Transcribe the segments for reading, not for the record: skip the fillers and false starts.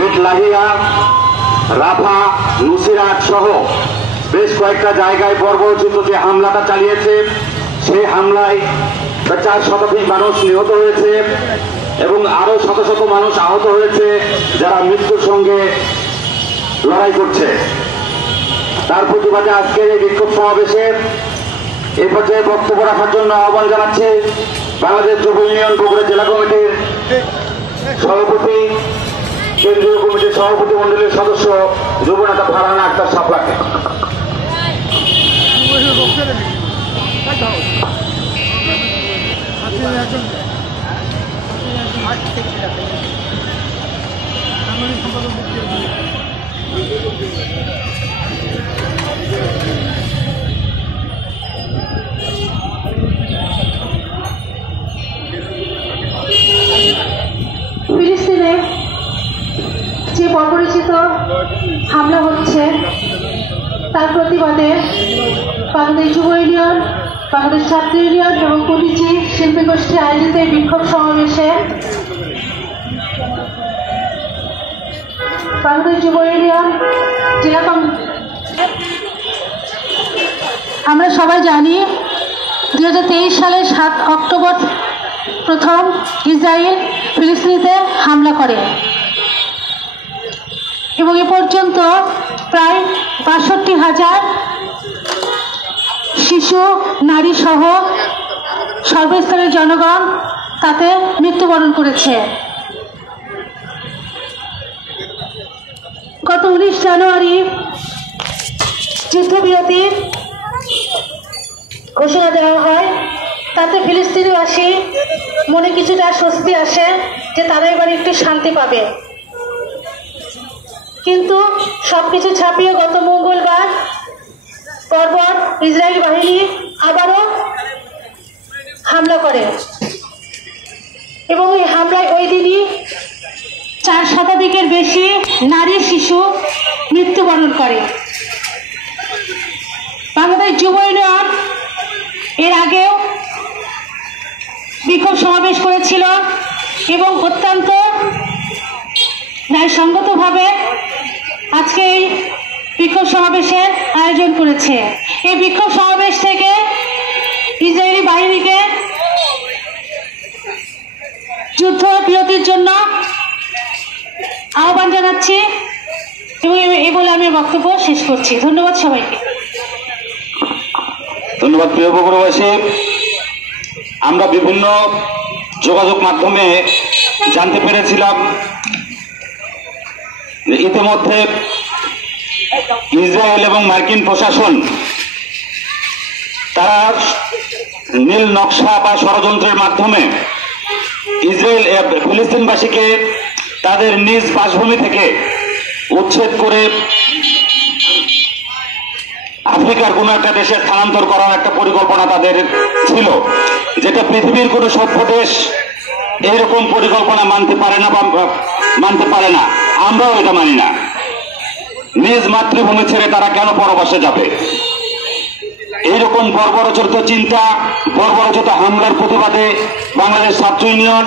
বেতলাহিয়া, রাফা, নুসিরাট সহ বেশ কয়েকটা জায়গায় বর্বরোচিত যে হামলাটা চালিয়েছে, সেই হামলায় 4 শতাধিক মানুষ নিহত হয়েছে এবং আরো শত শত মানুষ আহত হয়েছে, যারা মৃত্যুর সঙ্গে লড়াই করছে। তার প্রতিবাদে আজকের এই বিক্ষোভ সমাবেশে এ পর্যায়ে বক্তব্য রাখার জন্য আহ্বান জানাচ্ছি বাংলাদেশ যুব ইউনিয়ন বগুড়া জেলা কমিটির সভাপতি, কেন্দ্রীয় কমিটির সভাপতি মন্ডলীর সদস্য যুবনেতা ফারহানা আক্তার সাফলাকে। ফিলিস্তিনে যে বর্বরোচিত হামলা হচ্ছে তার প্রতিবাদে বাংলাদেশ যুব ইউনিয়ন, বাংলাদেশ ছাত্র ইউনিয়ন এবং প্রতিটি শিল্পী গোষ্ঠী আয়োজিত এই বিক্ষোভ সমাবেশে বাংলাদেশ যুব ইউনিয়ন জেলা আমরা সবাই জানি 2023 সালের 7 অক্টোবর প্রথম ইসরায়েল ফিলিস্তিনিতে হামলা করে এবং এ পর্যন্ত প্রায় ৬২,০০০ শিশু, নারী সহ সর্বস্তরের জনগণ তাতে মৃত্যুবরণ করেছে। গত 19 জানুয়ারি যুদ্ধবিরতির ঘোষণা দেওয়া হয়। তাতে ফিলিস্তিনিবাসী মনে কিছুটা স্বস্তি আসে যে তারা এবার একটু শান্তি পাবে, কিন্তু সবকিছু ছাপিয়ে গত মঙ্গলবার বর্বর ইসরায়েল বাহিনী আবারও হামলা করে এবং এই হামলায় ওই দিনই 4 শতাধিকের বেশি নারী, শিশু মৃত্যুবরণ করে। বাংলাদেশ যুব ইউনিয়ন এর আগেও বিক্ষোভ সমাবেশ করেছিল এবং অত্যন্ত ন্যায়সঙ্গতভাবে আজকে এই বিক্ষোভ সমাবেশের আয়োজন করেছে। এই বিক্ষোভ সমাবেশ থেকে ইসরায়েলি বাহিনীকে যুদ্ধ বিরতির জন্য আহ্বান জানাচ্ছি এবং এই বলে আমি বক্তব্য শেষ করছি। ধন্যবাদ সবাইকে। ধন্যবাদ প্রিয় বগুড়াবাসী। আমরা বিভিন্ন যোগাযোগ মাধ্যমে জানতে পেরেছিলাম যে ইতিমধ্যে ইসরায়েল এবং মার্কিন প্রশাসন তারা নীল নকশা বা ষড়যন্ত্রের মাধ্যমে ফিলিস্তিনবাসীকে তাদের নিজ বাসভূমি থেকে উচ্ছেদ করে আফ্রিকার কোন একটা দেশে স্থানান্তর করার একটা পরিকল্পনা তাদের ছিল, যেটা পৃথিবীর কোন সভ্য দেশ এইরকম পরিকল্পনা মানতে পারে না। আমরাও এটা মানি না। নিজ মাতৃভূমি ছেড়ে তারা কেন পরবাসে যাবে? এইরকম বর্বরোচিত চিন্তা, বর্বরোচিত হামলার প্রতিবাদে বাংলাদেশ ছাত্র ইউনিয়ন,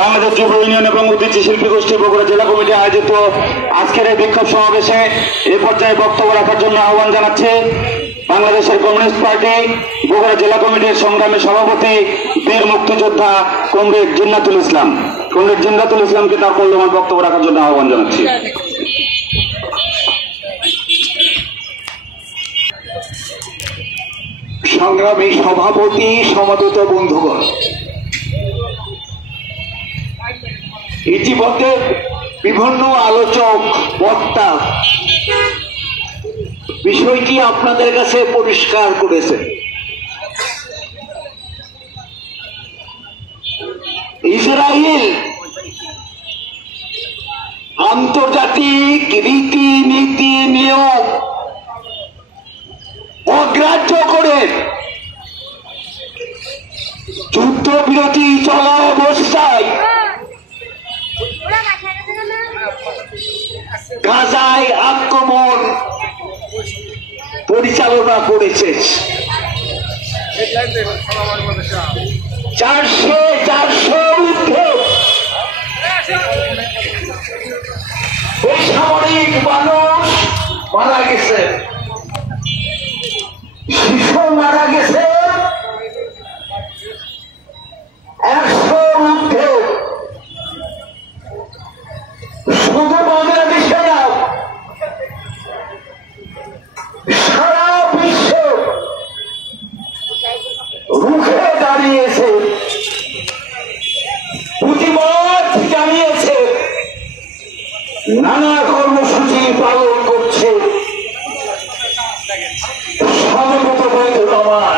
বাংলাদেশ যুব ইউনিয়ন এবং উদীচী শিল্পী গোষ্ঠী বগুড়া জেলা কমিটি আয়োজিত আজকের এই বিক্ষোভ সমাবেশে এ পর্যায়ে বক্তব্য রাখার জন্য আহ্বান জানাচ্ছে বাংলাদেশের কমিউনিস্ট পার্টি বগুড়া জেলা কমিটির সংগ্রামী সভাপতি, বীর মুক্তিযোদ্ধা কমরেড জিন্নাতুল ইসলাম। কমরেড জিন্নাতুল ইসলামকে তার মূল্যবান বক্তব্য রাখার জন্য আহ্বান জানাচ্ছি। সংগ্রামী সভাপতি, সমাদৃত বন্ধুগণ, ইতিমধ্যে বিভিন্ন আলোচক, বক্তা বিষয়টি আপনাদের কাছে পরিষ্কার করেছে। ইসরায়েল আন্তর্জাতিক রীতিনীতি নিয়ম অগ্রাহ্য করে যুদ্ধবিরতি চলা অবস্থায় গাজায় আক্রমণ পরিচালনা করেছে। 400 ঊর্ধ্বে নানা কর্মসূচি পালন করছে। সমবেত বন্ধুরা আমার,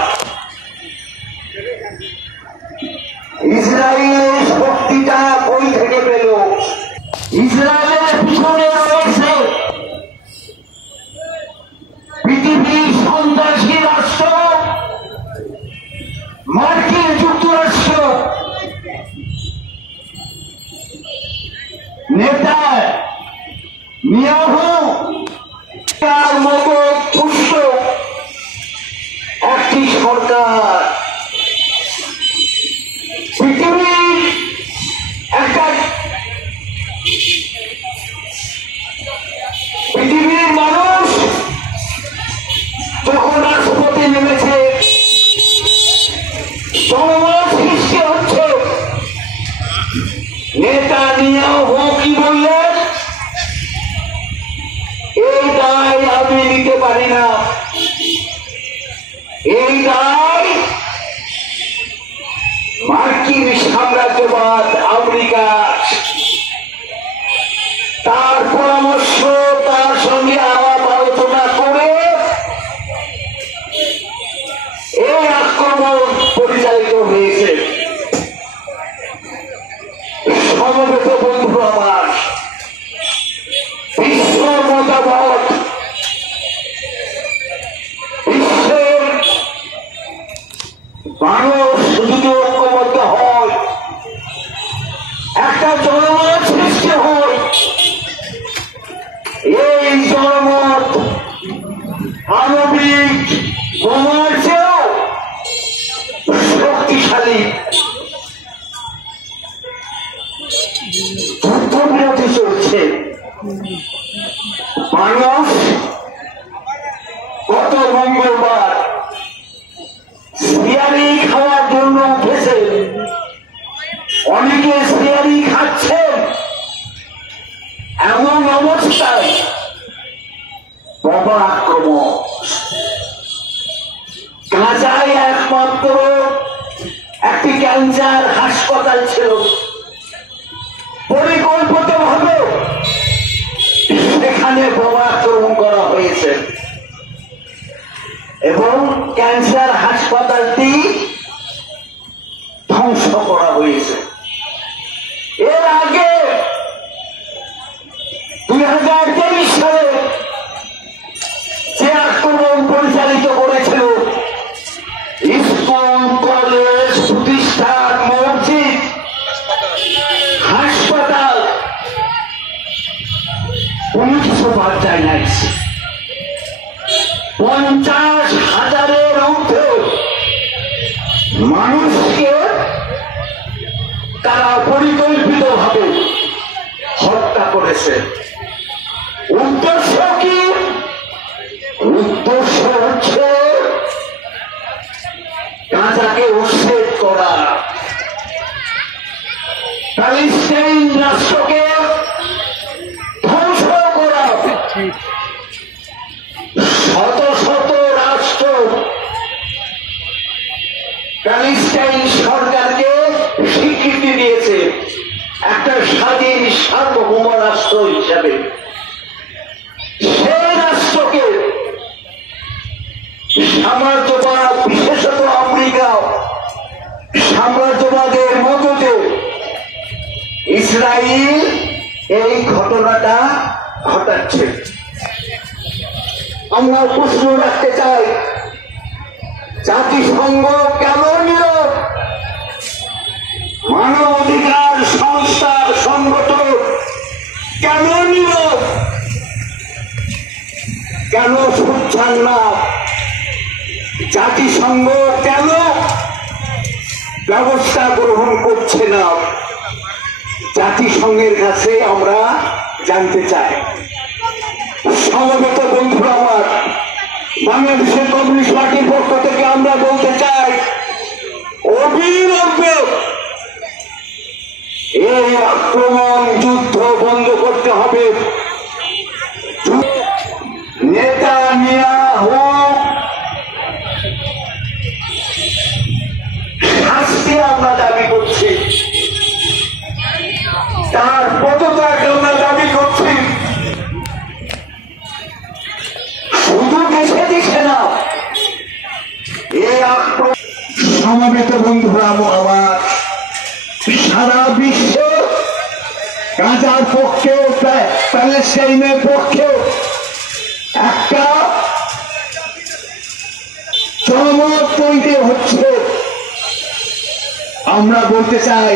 ইসরায়েলের শক্তিটা কই থেকে পেল? ইসরায়েলের পিছনে রয়েছে পৃথিবীর সন্ত্রাসী রাষ্ট্র মার্কিন যুক্তরাষ্ট্র। নেতা নিয়াহু তার মতো পুষ্ট একটি সরকার পৃথিবীর একটা পৃথিবীর মানুষ যখন রাষ্ট্রপতি নেমেছে জনমত সৃষ্টি হচ্ছে। নেতা নিয়াহু কি বললেন? এই দায় আমি নিতে পারি না, এই দায় মার্কিন সাম্রাজ্যবাদ আমেরিকা। তার পরামর্শ, তার সঙ্গে আলাপ আলোচনা করে এই আক্রমণ পরিচালিত হয়েছে। সমবেত বন্ধু আমার, বিশ্ব মতামত, বিশ্বের মানুষ যদি ঐক্যবদ্ধ হয়, একটা জনমত সৃষ্টি হয়, এই জনমত আণবিক বোমার চেয়েও শক্তিশালী। যুদ্ধবিরতি চলছে। মানুষ গত মঙ্গলবার সিয়ারি খাওয়ার জন্য উঠেছে, অনেকে সিয়ারি খাচ্ছেন। এমন অবস্থায় বোমা আক্রমণ। গাজায় একমাত্র একটি ক্যান্সার হাসপাতাল ছিল, পরিকল্পিতভাবে সেখানে বোমা আক্রমণ করা হয়েছে এবং ক্যান্সার হাসপাতালটি ধ্বংস করা হয়েছে। এর আগে 2023 সালে যে আক্রমণ পরিচালিত করেছিল স্কুল, কলেজ, প্রতিষ্ঠান, মসজিদ, হাসপাতাল, কোনো কিছু বাদ যায় নাই। 50,000-এর ঊর্ধ্বে মানুষকে তারা পরিকল্পিতভাবে হত্যা করেছে। উদ্দেশ্য কি? উদ্দেশ্য হচ্ছে গাজাকে উচ্ছেদ করা, প্যালেস্টাইন রাষ্ট্রকে ধ্বংস করা। শত শত রাষ্ট্র প্যালেস্টাইন সরকারকে স্বীকৃতি দিয়েছে একটা স্বাধীন সার্বভৌম রাষ্ট্র হিসাবে। সেই রাষ্ট্রকে সাম্রাজ্যবাদ, বিশেষত আমেরিকা সাম্রাজ্যবাদের মদতে ইসরায়েল এই ঘটনাটা ঘটাচ্ছে। আমরা প্রশ্ন রাখতে চাই, জাতিসংঘ কেন নীরব? মানবাধিকার সংস্থার সংগঠন কেন নীরব? কেন সোচ্চার না? জাতিসংঘ কেন ব্যবস্থা গ্রহণ করছে না? জাতিসংঘের কাছে আমরা জানতে চাই। সমবেত বন্ধুরা আমার, বাংলাদেশের কমিউনিস্ট পার্টির পক্ষ থেকে আমরা বলতে চাই, অবিলম্বে এই আক্রমণ, যুদ্ধ বন্ধ করতে হবে। নেতানিয়াহু শাস্তি আমরা দাবি করছি, তার পদত্যাগ আমরা দাবি করছি। পক্ষেও প্যালেস্টাইনের পক্ষেও একটা জনমত তৈরি হচ্ছে। আমরা বলতে চাই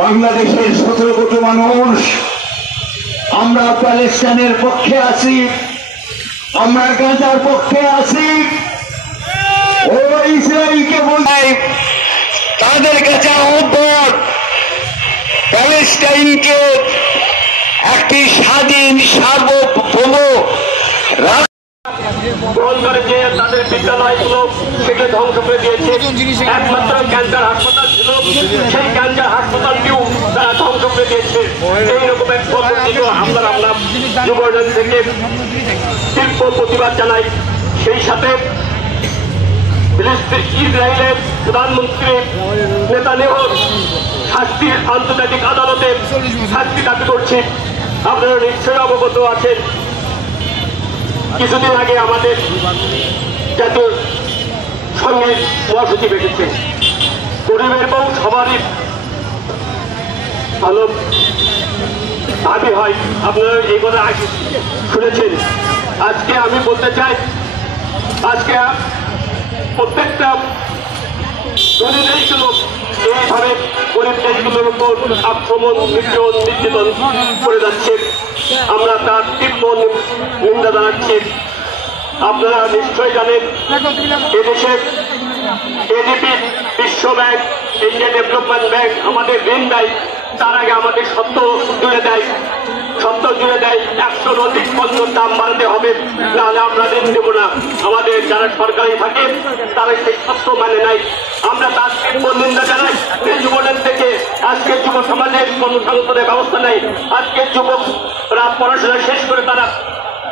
বাংলাদেশের 17 কোটি মানুষ আমরা প্যালেস্টাইনের পক্ষে আছি, আমরা গাজার পক্ষে আছি। ও ইসরায়েলকে বলতে তাদের কাছে আহ্বান, প্যালেস্টাইনকে একটি স্বাধীন সার্বভৌম গ্রহণ করেছে। তাদের বিদ্যালয়গুলো সেটা ধ্বংস করে দিয়েছে। একমাত্র ক্যান্সার হাসপাতাল ছিল, সেই ক্যান্সার হাসপাতালটিও তারা ধ্বংস করে দিয়েছে। এইরকম এক পদ্ধতিত হামলার আমরা যুবরাজ থেকে তীব্র প্রতিবাদ জানাই। সেই সাথে ইসরায়েলের প্রধানমন্ত্রী নেতানিয়াহুর শাস্তির আন্তর্জাতিক আদালতে শাস্তি দাবি করছি। আপনারা নিশ্চয়ই অবগত আছেন, কিছুদিন আগে আমাদের জাতীয় সঙ্গীত মহাসচিব এসেছে। গরিবের এবং সবারই ভালো দাবি হয়, আপনারা এই কথা আগে শুনেছেন। আজকে আমি বলতে চাই, আজকে প্রত্যেকটা ধনী দেশগুলো এইভাবে গরিব দেশগুলোর উপর আক্রমণ, নির্যাতন করে যাচ্ছে। আমরা তার তীব্র নিন্দা জানাচ্ছি। আপনারা নিশ্চয়ই জানেন, এদেশে এডিবি, বিশ্ব ব্যাংক, ইন্ডিয়ান ডেভেলপমেন্ট ব্যাংক আমাদের ঋণ দেয়, তার আগে আমাদের সত্য জুড়ে দেয়। 100 অধিক পণ্যের দাম বাড়াতে হবে, নাহলে আমরা ঋণ দেবো না। আমাদের যারা সরকারি থাকে তারা সেই সত্য মানে নাই। আমরা তার তীব্র নিন্দা জানাই। এই যুবদের থেকে আজকের যুব সমাজের কোনো সংসদের ব্যবস্থা নাই। আজকের যুবকরা পড়াশোনা শেষ করে তারা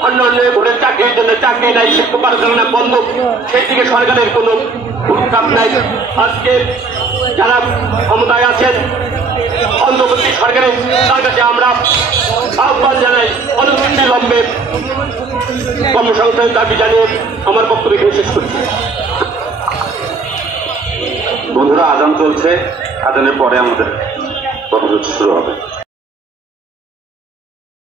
অন্য ঘুরে চাকরির জন্য চাকরি নাই, শিল্প কারখানা বন্ধ, সেই দিকে সরকারের কোনো ভূমিকা নাই। আজকে যারা ক্ষমতায় আছেন অন্তর্বর্তী সরকারের, তার কাছে আমরা আহ্বান জানাই, অনতিবিলম্বে কর্মসংস্থানের দাবি জানিয়ে আমার বক্তব্য এখানে শেষ করছি। বন্ধুরা, আজান চলছে, আজানের পরে আমাদের কর্মসূচি শুরু হবে।